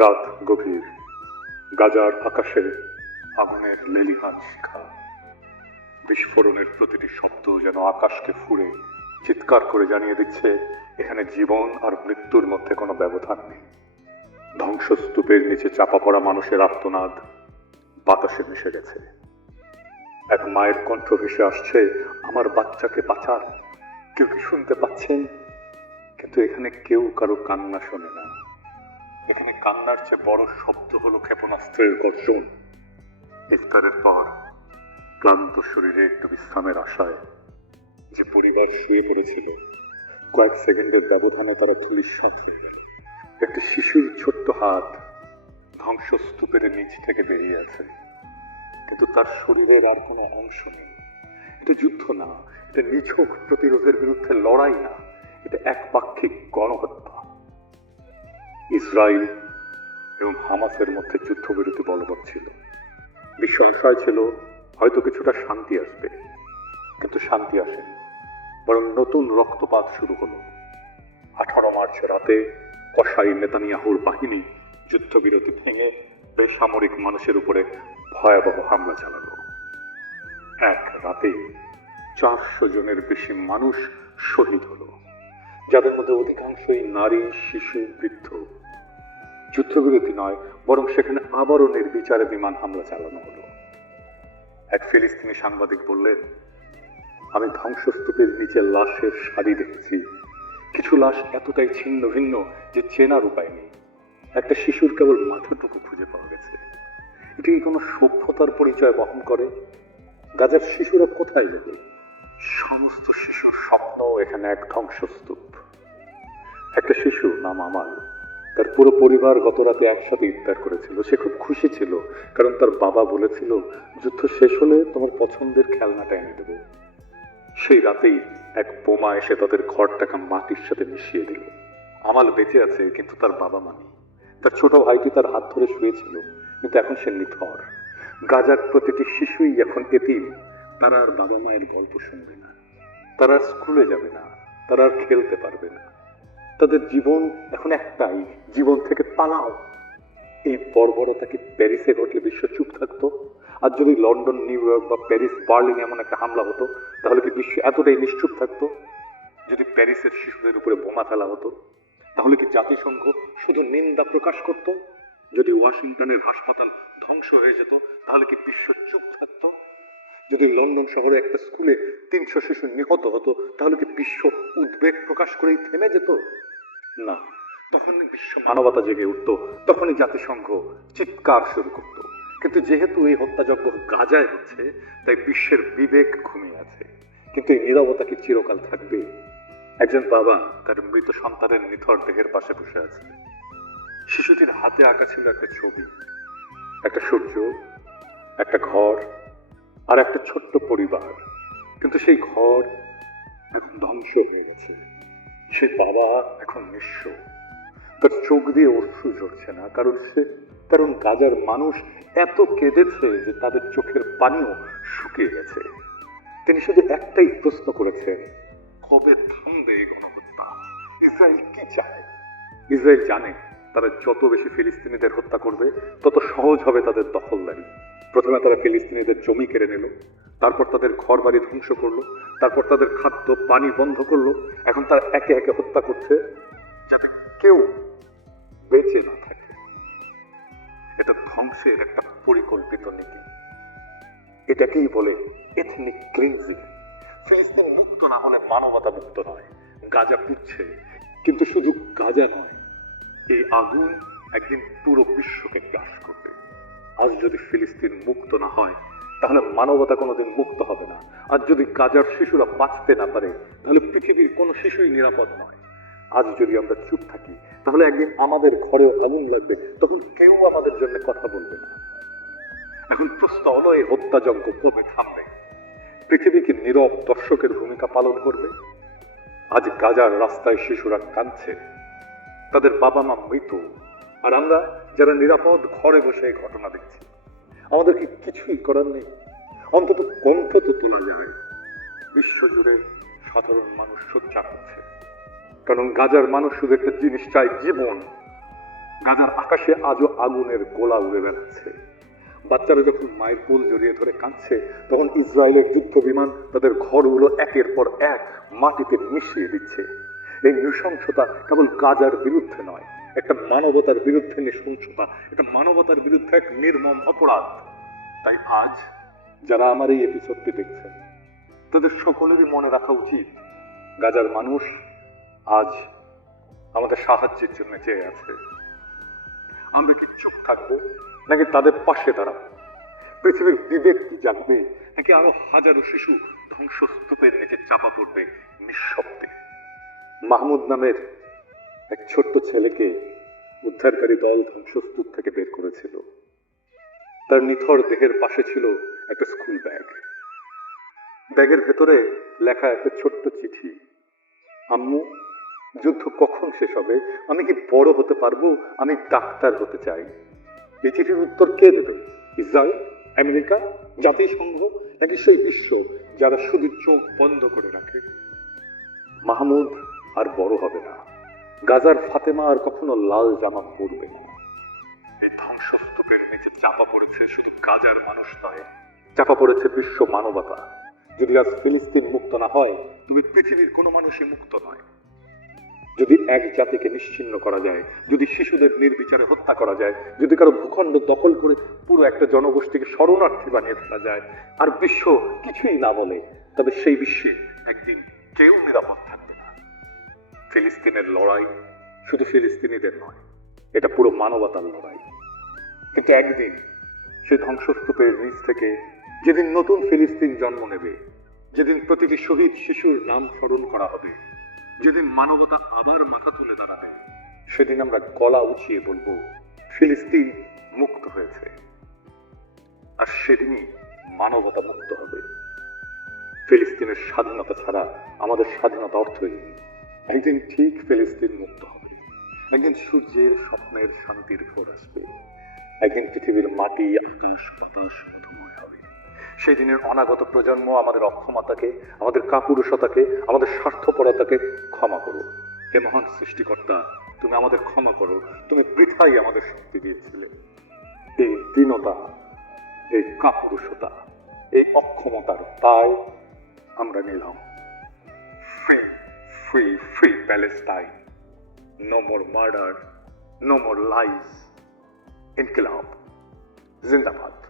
রাত গভীর গাজার আকাশে আগুনের লেলিহান শিখা বিস্ফোরণের প্রতিটি শব্দ যেন আকাশকে ফুড়ে চিৎকার করে জানিয়ে দিচ্ছে এখানে জীবন আর মৃত্যুর মধ্যে কোনো ব্যবধান নেই ধ্বংসস্তূপের নিচে চাপা পড়া মানুষের আত্মনাদ বাতাসে মিশে গেছে এক মায়ের কণ্ঠ ভেসে আসছে আমার বাচ্চাকে বাঁচার কেউ কি শুনতে পাচ্ছেন কিন্তু এখানে কেউ কারো কান্না শোনে না এখানে কান্নার চেয়ে বড় শব্দ হলো ক্ষেপণাস্ত্রের গর্জন ইফতারের পর ক্লান্ত শরীরে একটু বিশ্রামের আশায় যে পরিবার শুয়ে পড়েছিল কয়েক সেকেন্ডের ব্যবধানে তারা ধুলির সাথে একটা একটি শিশুর ছোট্ট হাত ধ্বংসস্তূপের নিচ থেকে বেরিয়ে আছে কিন্তু তার শরীরের আর কোনো অংশ নেই এটা যুদ্ধ না এটা নিছক প্রতিরোধের বিরুদ্ধে লড়াই না এটা একপাক্ষিক গণহত্যা ইসরায়েল এবং হামাসের মধ্যে যুদ্ধবিরতি বলবৎ ছিল বিশ্বাসায় ছিল হয়তো কিছুটা শান্তি আসবে কিন্তু শান্তি আসেনি বরং নতুন রক্তপাত শুরু হলো আঠারো মার্চ রাতে কসাই নেতানিয়াহুর বাহিনী যুদ্ধবিরতি ভেঙে বেসামরিক মানুষের উপরে ভয়াবহ হামলা চালাল এক রাতে চারশো জনের বেশি মানুষ শহীদ হল যাদের মধ্যে অধিকাংশই নারী শিশু বৃদ্ধ যুদ্ধবিরতি নয় বরং সেখানে আবারও নির্বিচারে বিমান হামলা চালানো হলো এক ফিলিস্তিনি সাংবাদিক বললেন আমি ধ্বংসস্তূপের নিচে লাশের সারি দেখেছি কিছু লাশ এতটাই ছিন্ন ভিন্ন যে চেনার উপায় নেই একটা শিশুর কেবল মাথাটুকু খুঁজে পাওয়া গেছে এটি কোনো সভ্যতার পরিচয় বহন করে গাজার শিশুরা কোথায় যাবে সমস্ত শিশুর স্বপ্ন এখানে এক ধ্বংসস্তূপ একটা শিশু নাম আমার তার পুরো পরিবার গত রাতে একসাথে ইফতার করেছিল সে খুব খুশি ছিল কারণ তার বাবা বলেছিল যুদ্ধ শেষ হলে তোমার পছন্দের খেলনাটা এনে দেবে সেই রাতেই এক বোমা এসে তাদের ঘরটাকে মাটির সাথে মিশিয়ে দিল আমাল বেঁচে আছে কিন্তু তার বাবা মানি তার ছোট ভাইটি তার হাত ধরে শুয়েছিল কিন্তু এখন সে নিথর গাজার প্রতিটি শিশুই এখন এতিম তারা আর বাবা মায়ের গল্প শুনবে না তারা স্কুলে যাবে না তারা আর খেলতে পারবে না তাদের জীবন এখন একটাই জীবন থেকে পালাও এই বর্বরতাকে প্যারিসে ঘটলে বিশ্ব চুপ থাকতো আর যদি লন্ডন নিউ ইয়র্ক বা প্যারিস বার্লিন এমন একটা হামলা হতো তাহলে কি বিশ্ব এতটাই নিশ্চুপ থাকতো যদি প্যারিসের শিশুদের উপরে বোমা ফেলা হতো তাহলে কি জাতিসংঘ শুধু নিন্দা প্রকাশ করত যদি ওয়াশিংটনের হাসপাতাল ধ্বংস হয়ে যেত তাহলে কি বিশ্ব চুপ থাকতো যদি লন্ডন শহরে একটা স্কুলে তিনশো শিশু নিহত হতো তাহলে কি বিশ্ব উদ্বেগ প্রকাশ করেই থেমে যেত না তখন বিশ্ব মানবতা জেগে উঠত তখনই জাতিসংঘ চিৎকার শুরু করত কিন্তু যেহেতু এই হত্যাযজ্ঞ গাজায় হচ্ছে তাই বিশ্বের বিবেক ঘুমিয়ে আছে কিন্তু এই নিরবতা কি চিরকাল থাকবে একজন বাবা তার মৃত সন্তানের নিথর দেহের পাশে বসে আছে শিশুটির হাতে আঁকা ছিল একটা ছবি একটা সূর্য একটা ঘর আর একটা ছোট্ট পরিবার কিন্তু সেই ঘর এখন ধ্বংস হয়ে গেছে সেই বাবা নিঃস্ব তার চোখ দিয়ে অশ্রু ঝরছে না কারণ সে কারণ গাজার মানুষ এত কেঁদেছে যে তাদের চোখের পানিও শুকিয়ে গেছে তিনি শুধু একটাই প্রশ্ন করেছেন কবে থামবে এই গণহত্যা ইসরায়েল কি চায় ইসরায়েল জানে তারা যত বেশি ফিলিস্তিনিদের হত্যা করবে তত সহজ হবে তাদের দখলদারি প্রথমে তারা ফিলিস্তিনিদের জমি কেড়ে নিল তারপর তাদের ঘর বাড়ি ধ্বংস করলো তারপর তাদের খাদ্য পানি বন্ধ করলো এখন তারা একে একে হত্যা করছে যাতে কেউ বেঁচে না থাকে এটা ধ্বংসের একটা পরিকল্পিত নীতি এটাকেই বলে এথনিক ক্লিনজিং ফিলিস্তিন মুক্ত না হলে মানবতা মুক্ত নয় গাজা পুড়ছে কিন্তু শুধু গাজা নয় এই আগুন একদিন পুরো বিশ্বকে গ্রাস করবে আজ যদি ফিলিস্তিন মুক্ত না হয় তাহলে মানবতা কোনোদিন মুক্ত হবে না আর যদি গাজার শিশুরা বাঁচতে না পারে তাহলে পৃথিবীর কোনো শিশুই নিরাপদ নয় আজ যদি আমরা চুপ থাকি তাহলে একদিন আমাদের ঘরে আগুন লাগবে তখন কেউ আমাদের জন্য কথা বলবে না এখন প্রশ্ন হলো এই হত্যাযজ্ঞ কবে থামবে কি নীরব দর্শকের ভূমিকা পালন করবে আজ গাজার রাস্তায় শিশুরা কাঁদছে তাদের বাবা মা মৃত আর আমরা যারা নিরাপদ ঘরে বসে এই ঘটনা দেখছি আমাদের কি কিছুই করার নেই অন্তত কণ্ঠ তো তোলা যাবে বিশ্বজুড়ে সাধারণ মানুষ সোচ্চার হচ্ছে কারণ গাজার মানুষ শুধু একটা জিনিস চায় জীবন গাজার আকাশে আজও আগুনের গোলা উড়ে বেড়াচ্ছে বাচ্চারা যখন মায়ের কোল জড়িয়ে ধরে কাঁদছে তখন ইসরায়েলের যুদ্ধ বিমান তাদের ঘরগুলো একের পর এক মাটিতে মিশিয়ে দিচ্ছে এই নৃশংসতা কেবল গাজার বিরুদ্ধে নয় একটা মানবতার বিরুদ্ধে নৃশংসতা এটা মানবতার বিরুদ্ধে এক নির্মম অপরাধ তাই আজ যারা আমার এই এপিসোডটি দেখছেন তাদের সকলেরই মনে রাখা উচিত গাজার মানুষ আজ আমাদের সাহায্যের জন্য চেয়ে আছে আমরা কি চুপ থাকবো নাকি তাদের পাশে দাঁড়াবো পৃথিবীর বিবেক কি জানবে নাকি আরো হাজারো শিশু ধ্বংসস্তূপের নিচে চাপা পড়বে নিঃশব্দে মাহমুদ নামের এক ছোট্ট ছেলেকে উদ্ধারকারী দল ধ্বংসস্তূপ থেকে বের করেছিল তার নিথর দেহের পাশে ছিল একটা স্কুল ব্যাগ ব্যাগের ভেতরে লেখা একটা ছোট্ট চিঠি আম্মু যুদ্ধ কখন শেষ হবে আমি কি বড় হতে পারবো আমি ডাক্তার হতে চাই এই চিঠির উত্তর কে দেবে ইসরায়েল আমেরিকা জাতিসংঘ নাকি সেই বিশ্ব যারা শুধু চোখ বন্ধ করে রাখে মাহমুদ আর বড় হবে না গাজার ফাতেমা আর কখনো লাল জামা পরবে না এই ধ্বংসস্তূপের নিচে চাপা পড়েছে শুধু গাজার মানুষ নয় চাপা পড়েছে বিশ্ব মানবতা যদি আজ ফিলিস্তিন মুক্ত না হয় তুমি পৃথিবীর কোনো মানুষই মুক্ত নয় যদি এক জাতিকে নিশ্চিন্ন করা যায় যদি শিশুদের নির্বিচারে হত্যা করা যায় যদি কারো ভূখণ্ড দখল করে পুরো একটা জনগোষ্ঠীকে শরণার্থী বানিয়ে ফেলা যায় আর বিশ্ব কিছুই না বলে তবে সেই বিশ্বে একদিন কেউ নিরাপদ থাকে ফিলিস্তিনের লড়াই শুধু ফিলিস্তিনিদের নয় এটা পুরো মানবতার লড়াই কিন্তু একদিন সেই ধ্বংসস্তূপের নিচ থেকে যেদিন নতুন ফিলিস্তিন জন্ম নেবে যেদিন প্রতিটি শহীদ শিশুর নাম স্মরণ করা হবে যেদিন মানবতা আবার মাথা তুলে দাঁড়াবে সেদিন আমরা গলা উঁচিয়ে বলব ফিলিস্তিন মুক্ত হয়েছে আর সেদিনই মানবতা মুক্ত হবে ফিলিস্তিনের স্বাধীনতা ছাড়া আমাদের স্বাধীনতা অর্থহীন একদিন ঠিক ফেলিস্তিন মুক্ত হবে একদিন সূর্যের স্বপ্নের শান্তির ভোর আসবে একদিন পৃথিবীর মাটি আকাশ বাতাস মধুময় হবে সেই দিনের অনাগত প্রজন্ম আমাদের অক্ষমতাকে আমাদের কাপুরুষতাকে আমাদের স্বার্থপরতাকে ক্ষমা করো হে মহান সৃষ্টিকর্তা তুমি আমাদের ক্ষমা করো তুমি বৃথাই আমাদের শক্তি দিয়েছিলে এই দীনতা এই কাপুরুষতা এই অক্ষমতার তাই আমরা নিলাম friend Free, free Palestine. No more murder, no more lies. Inquilab Zindabad.